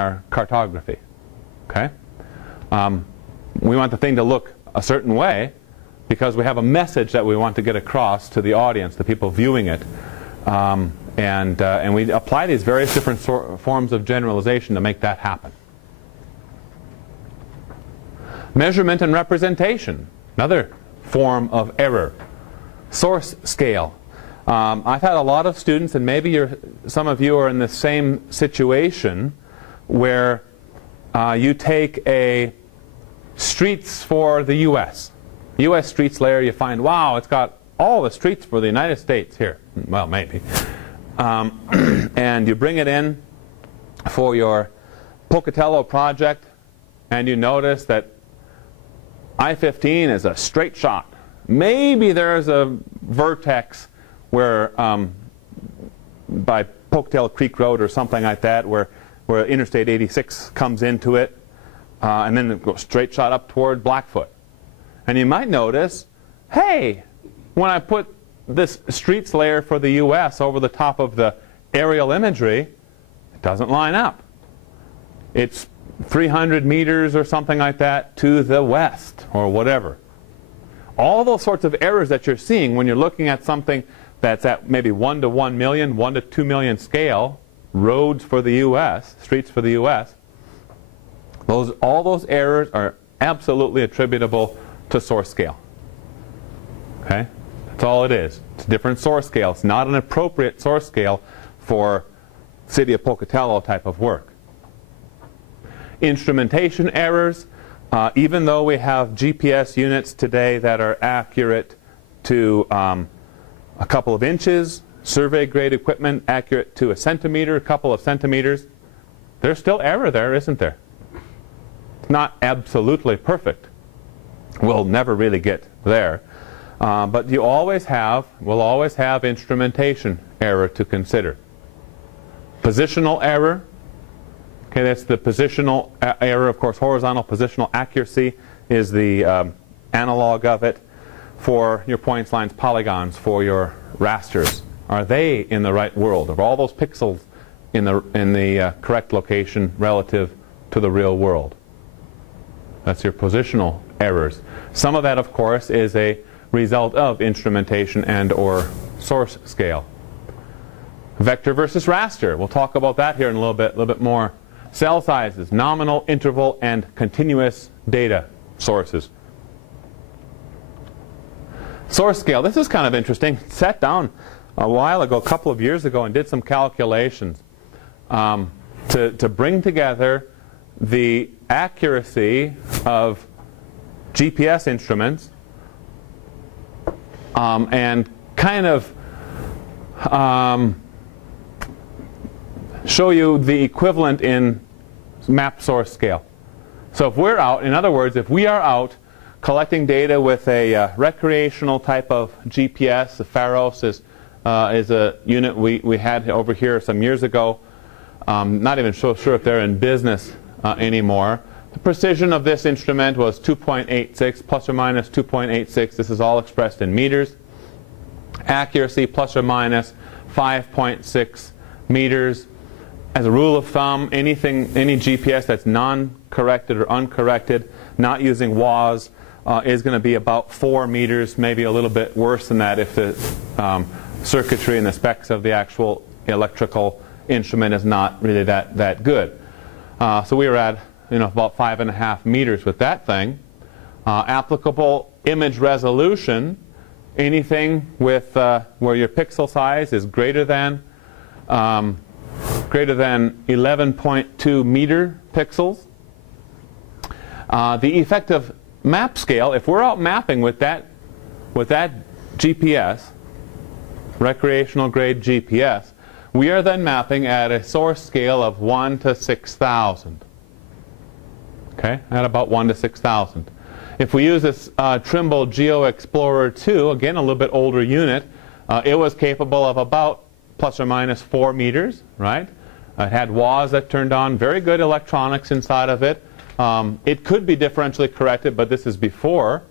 our cartography. Okay? We want the thing to look a certain way because we have a message that we want to get across to the audience, the people viewing it. And we apply these various different forms of generalization to make that happen. Measurement and representation, another form of error. Source scale. I've had a lot of students, and maybe some of you are in the same situation, where you take a streets for the U.S. streets layer, you find, wow, it's got all the streets for the United States here. Well, maybe. And you bring it in for your Pocatello project, and you notice that I-15 is a straight shot. Maybe there's a vertex where by Pocatello Creek Road or something like that, where Interstate 86 comes into it, and then it goes straight shot up toward Blackfoot. And you might notice, hey, when I put this streets layer for the U.S. over the top of the aerial imagery, it doesn't line up. It's 300 meters or something like that to the west, or whatever. All those sorts of errors that you're seeing when you're looking at something that's at maybe 1 to 1 million, 1 to 2 million scale, roads for the U.S., streets for the U.S., all those errors are absolutely attributable to source scale. Okay? That's all it is. It's a different source scale. It's not an appropriate source scale for City of Pocatello type of work. Instrumentation errors. Even though we have GPS units today that are accurate to a couple of inches, survey grade equipment accurate to a centimeter, a couple of centimeters, there's still error there, isn't there? It's not absolutely perfect. We'll never really get there. But we'll always have instrumentation error to consider. Positional error. Okay, that's the positional error. Of course, horizontal positional accuracy is the analog of it for your points, lines, polygons, for your rasters. Are they in the right world? Are all those pixels in the correct location relative to the real world? That's your positional errors. Some of that, of course, is a result of instrumentation and or source scale. Vector versus raster. We'll talk about that here in a little bit more. Cell sizes, nominal, interval, and continuous data sources. Source scale. This is kind of interesting. Sat down a while ago, a couple of years ago, and did some calculations to bring together the accuracy of GPS instruments and kind of show you the equivalent in map source scale. So if we're out, in other words, if we are out collecting data with a recreational type of GPS, the Pharos is a unit we had over here some years ago. Not even so sure if they're in business anymore. The precision of this instrument was 2.86, plus or minus 2.86. This is all expressed in meters. Accuracy, plus or minus 5.6 meters. As a rule of thumb, any GPS that's non-corrected or uncorrected, not using WAS, is going to be about 4 meters, maybe a little bit worse than that if the circuitry and the specs of the actual electrical instrument is not really that good. So we were at about 5.5 meters with that thing. Applicable image resolution, anything with where your pixel size is greater than 11.2 meter pixels. The effective map scale, if we're out mapping with that GPS, recreational grade GPS, we are then mapping at a source scale of 1 to 6,000. Okay, at about 1 to 6,000. If we use this Trimble Geo Explorer 2, again a little bit older unit, it was capable of about plus or minus 4 meters, right? It had WAS that turned on, very good electronics inside of it. It could be differentially corrected, but this is before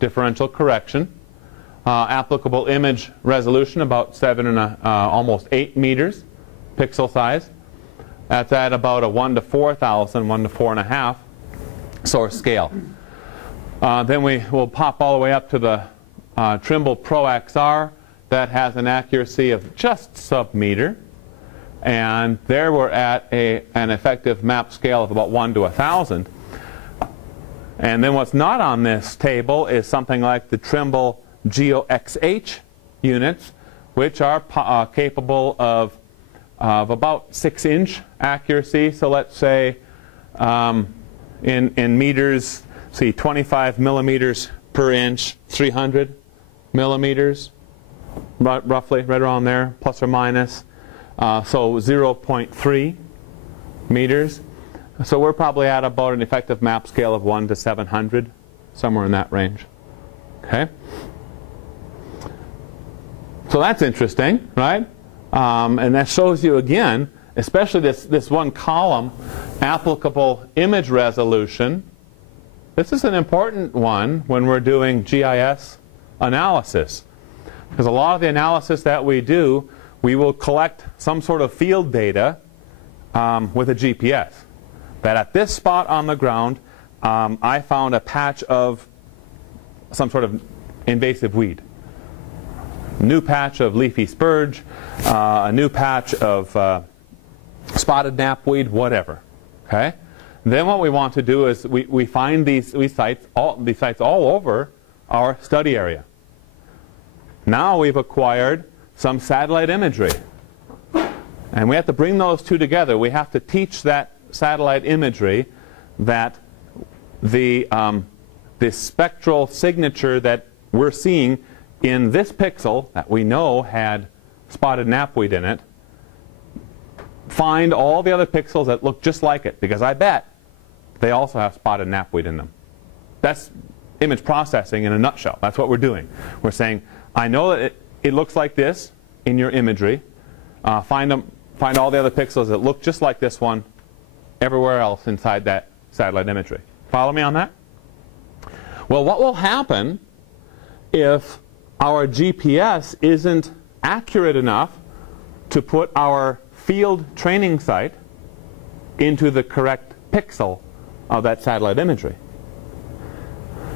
differential correction. Applicable image resolution, about almost 8 meters pixel size. That's at about a 1 to 4,000, 1 to 4.5 source scale. Then we will pop all the way up to the Trimble Pro XR that has an accuracy of just sub-meter. And there we're at an effective map scale of about 1 to 1,000. And then what's not on this table is something like the Trimble GeoXH units, which are capable of about 6-inch accuracy. So let's say in meters, see 25 millimeters per inch, 300 millimeters, roughly, right around there, plus or minus. So 0.3 meters. So we're probably at about an effective map scale of 1 to 700, somewhere in that range. Okay? So that's interesting, right? And that shows you again, especially this one column, applicable image resolution. This is an important one when we're doing GIS analysis. Because a lot of the analysis that we do, we will collect some sort of field data with a GPS. That at this spot on the ground, I found a patch of some sort of invasive weed. New patch of leafy spurge, a new patch of spotted knapweed, whatever. Okay. Then what we want to do is we find these sites all over our study area. Now we've acquired some satellite imagery, and we have to bring those two together. We have to teach that satellite imagery that the spectral signature that we're seeing in this pixel that we know had spotted knapweed in it, find all the other pixels that look just like it, because I bet they also have spotted knapweed in them. That's image processing in a nutshell. That's what we're doing. We're saying, I know that it looks like this in your imagery. Find all the other pixels that look just like this one everywhere else inside that satellite imagery. Follow me on that? Well, what will happen if our GPS isn't accurate enough to put our field training site into the correct pixel of that satellite imagery?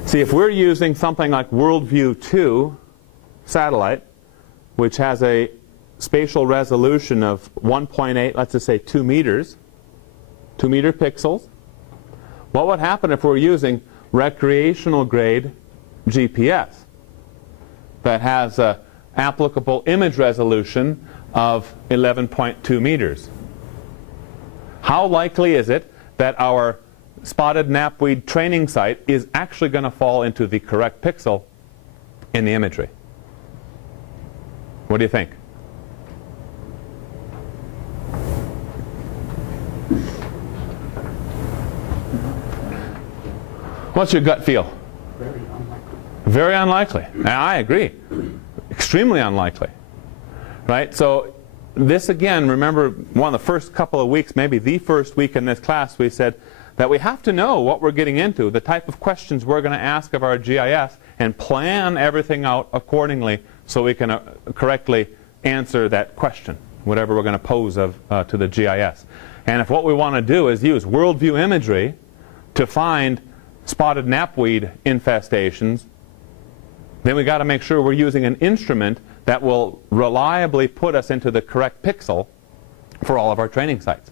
See, if we're using something like Worldview 2 satellite, which has a spatial resolution of 1.8, let's just say 2 meters, 2 meter pixels, what would happen if we're using recreational grade GPS that has an applicable image resolution of 11.2 meters? How likely is it that our spotted knapweed training site is actually going to fall into the correct pixel in the imagery? What do you think? What's your gut feel? Very unlikely. Very unlikely. I agree. Extremely unlikely. Right? So this again, remember one of the first couple of weeks, maybe the first week in this class, we said that we have to know what we're getting into, the type of questions we're going to ask of our GIS, and plan everything out accordingly so we can correctly answer that question, whatever we're going to pose to the GIS. And if what we want to do is use worldview imagery to find spotted knapweed infestations, then we've got to make sure we're using an instrument that will reliably put us into the correct pixel for all of our training sites.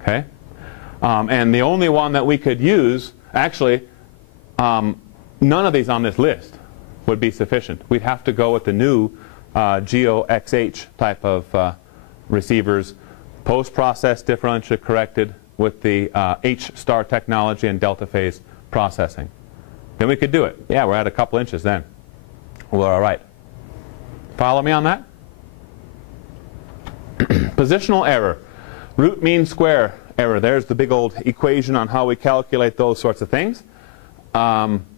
Okay? And the only one that we could use, actually, none of these on this list would be sufficient. We'd have to go with the new GeoXH type of receivers, post-process differential corrected with the H-star technology and delta phase processing. Then we could do it. Yeah, we're at a couple inches then. We're all right. Follow me on that? Positional error. Root mean square error. There's the big old equation on how we calculate those sorts of things. Positional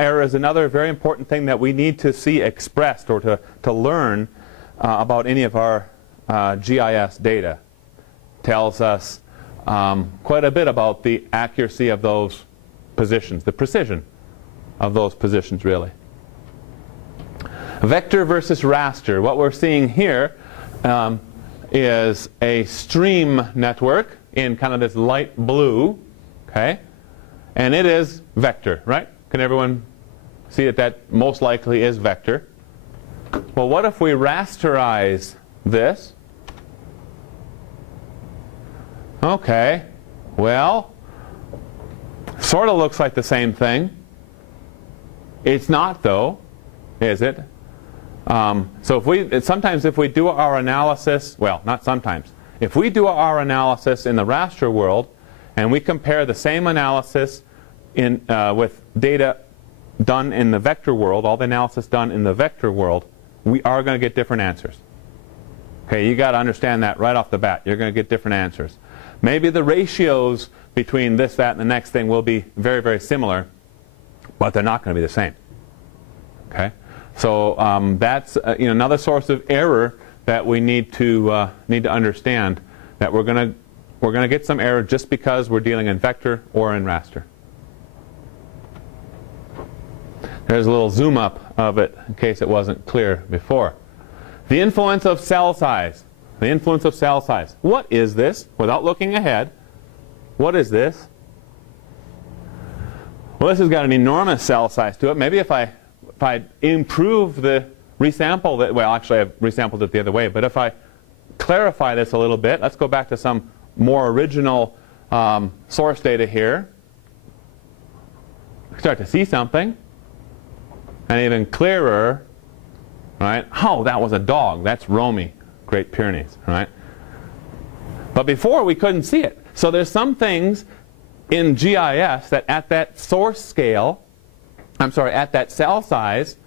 error is another very important thing that we need to see expressed or to learn about any of our GIS data. Tells us quite a bit about the accuracy of those positions, the precision of those positions, really. Vector versus raster. What we're seeing here is a stream network in kind of this light blue, okay? And it is vector, right? Can everyone see that that most likely is vector? Well, what if we rasterize this? Okay, well, sort of looks like the same thing. It's not, though, is it? So sometimes if we do our analysis, well, not sometimes. If we do our analysis in the raster world and we compare the same analysis with data done in the vector world, all the analysis done in the vector world, we are going to get different answers. Okay, you got to understand that right off the bat. You're going to get different answers. Maybe the ratios between this, that, and the next thing will be very, very similar, but they're not going to be the same. Okay, so that's another source of error that we need to understand, that we're going to get some error just because we're dealing in vector or in raster. There's a little zoom up of it in case it wasn't clear before. The influence of cell size. The influence of cell size. What is this? Without looking ahead, what is this? Well, this has got an enormous cell size to it. Maybe if I improve the resample, well, actually I've resampled it the other way, but if I clarify this a little bit, let's go back to some more original source data here. Start to see something. And even clearer, right? Oh, that was a dog. That's Romy, Great Pyrenees, right? But before we couldn't see it. So there's some things in GIS that at that source scale, at that cell size,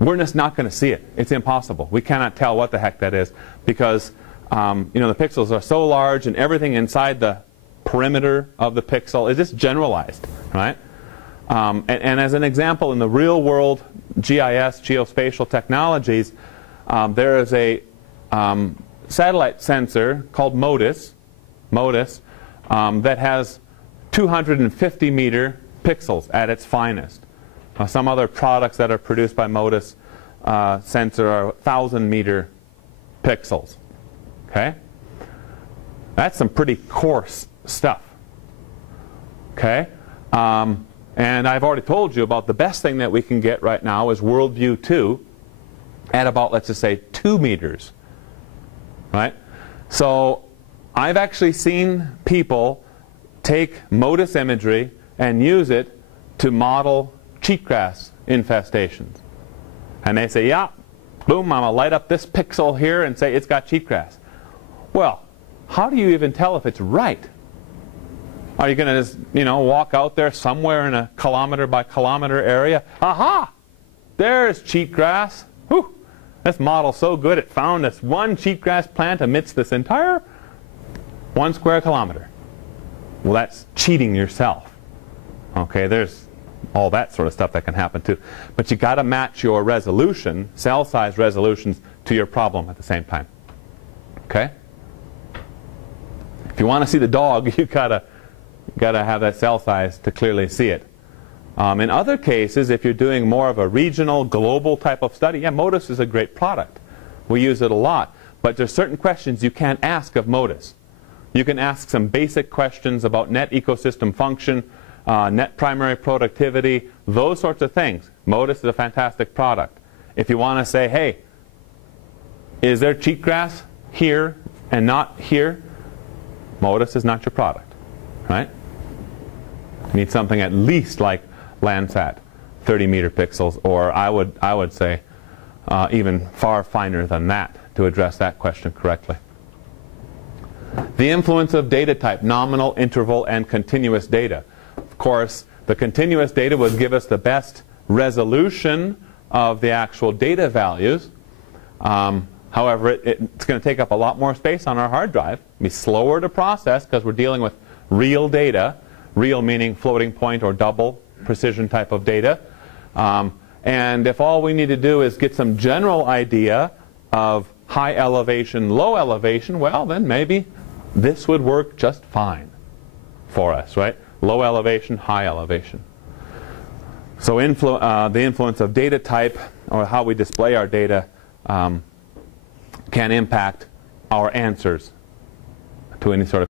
we're just not going to see it. It's impossible. We cannot tell what the heck that is because the pixels are so large and everything inside the perimeter of the pixel is just generalized, right? And as an example, in the real world GIS, geospatial technologies, there is a satellite sensor called MODIS that has 250 meter pixels at its finest. Some other products that are produced by MODIS sensor are 1,000 meter pixels. Okay? That's some pretty coarse stuff. Okay? And I've already told you about the best thing that we can get right now is WorldView 2 at about, let's just say, 2 meters. Right? So I've actually seen people take MODIS imagery and use it to model cheatgrass infestations. And they say, yeah, boom, I'm going to light up this pixel here and say it's got cheatgrass. Well, how do you even tell if it's right? Are you going to just, walk out there somewhere in a kilometer by kilometer area? Aha! There's cheatgrass. Whew! This model's so good it found this one cheatgrass plant amidst this entire 1 square kilometer. Well, that's cheating yourself. Okay, there's all that sort of stuff that can happen too. But you got to match your resolution, cell size resolutions, to your problem at the same time. Okay? If you want to see the dog, you got to have that cell size to clearly see it. In other cases, if you're doing more of a regional, global type of study, yeah, MODIS is a great product. We use it a lot. But there's certain questions you can't ask of MODIS. You can ask some basic questions about net ecosystem function, net primary productivity, those sorts of things. MODIS is a fantastic product. If you want to say, hey, is there cheatgrass here and not here? MODIS is not your product. Right? You need something at least like Landsat, 30 meter pixels, or I would say even far finer than that to address that question correctly. The influence of data type, nominal, interval, and continuous data. Of course, the continuous data would give us the best resolution of the actual data values. However, it's going to take up a lot more space on our hard drive. It'll be slower to process because we're dealing with real data, real meaning floating point or double precision type of data. And if all we need to do is get some general idea of high elevation, low elevation, well, then maybe this would work just fine for us, right? Low elevation, high elevation. So the influence of data type, or how we display our data, can impact our answers to any sort of